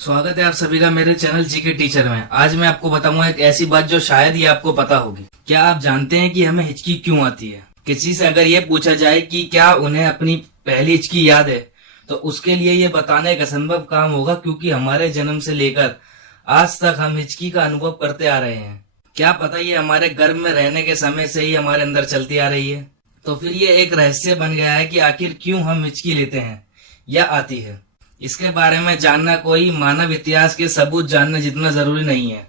स्वागत है आप सभी का मेरे चैनल जीके टीचर में। आज मैं आपको बताऊंगा एक ऐसी बात जो शायद ही आपको पता होगी। क्या आप जानते हैं कि हमें हिचकी क्यों आती है? किसी से अगर ये पूछा जाए कि क्या उन्हें अपनी पहली हिचकी याद है, तो उसके लिए ये बताना एक असंभव काम होगा, क्योंकि हमारे जन्म से लेकर आज तक हम हिचकी का अनुभव करते आ रहे हैं। क्या पता ये हमारे गर्भ में रहने के समय से ही हमारे अंदर चलती आ रही है। तो फिर ये एक रहस्य बन गया है कि आखिर क्यों हम हिचकी लेते हैं या आती है। इसके बारे में जानना कोई मानव इतिहास के सबूत जानने जितना जरूरी नहीं है,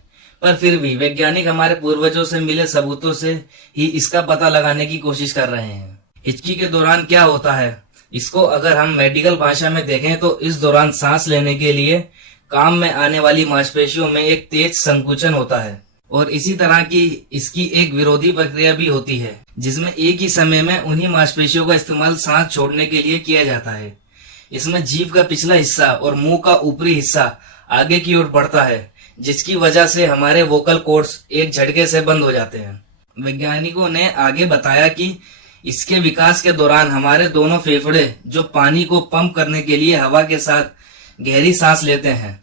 पर फिर भी वैज्ञानिक हमारे पूर्वजों से मिले सबूतों से ही इसका पता लगाने की कोशिश कर रहे हैं। हिचकी के दौरान क्या होता है, इसको अगर हम मेडिकल भाषा में देखें तो इस दौरान सांस लेने के लिए काम में आने वाली मांसपेशियों में एक तेज संकुचन होता है, और इसी तरह की इसकी एक विरोधी प्रक्रिया भी होती है, जिसमें एक ही समय में उन्हीं मांसपेशियों का इस्तेमाल सांस छोड़ने के लिए किया जाता है। इसमें जीभ का पिछला हिस्सा और मुंह का ऊपरी हिस्सा आगे की ओर बढ़ता है, जिसकी वजह से हमारे वोकल कॉर्ड्स एक झटके से बंद हो जाते हैं। वैज्ञानिकों ने आगे बताया कि इसके विकास के दौरान हमारे दोनों फेफड़े, जो पानी को पंप करने के लिए हवा के साथ गहरी सांस लेते हैं।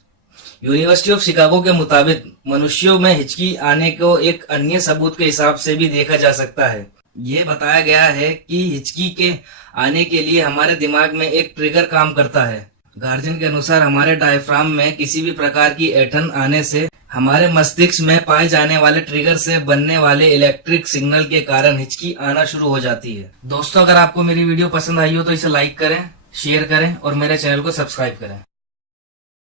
यूनिवर्सिटी ऑफ शिकागो के मुताबिक मनुष्यों में हिचकी आने को एक अन्य सबूत के हिसाब से भी देखा जा सकता है। ये बताया गया है कि हिचकी के आने के लिए हमारे दिमाग में एक ट्रिगर काम करता है। गार्जियन के अनुसार हमारे डायफ्राम में किसी भी प्रकार की ऐंठन आने से हमारे मस्तिष्क में पाए जाने वाले ट्रिगर से बनने वाले इलेक्ट्रिक सिग्नल के कारण हिचकी आना शुरू हो जाती है। दोस्तों, अगर आपको मेरी वीडियो पसंद आई हो तो इसे लाइक करें, शेयर करें और मेरे चैनल को सब्सक्राइब करें।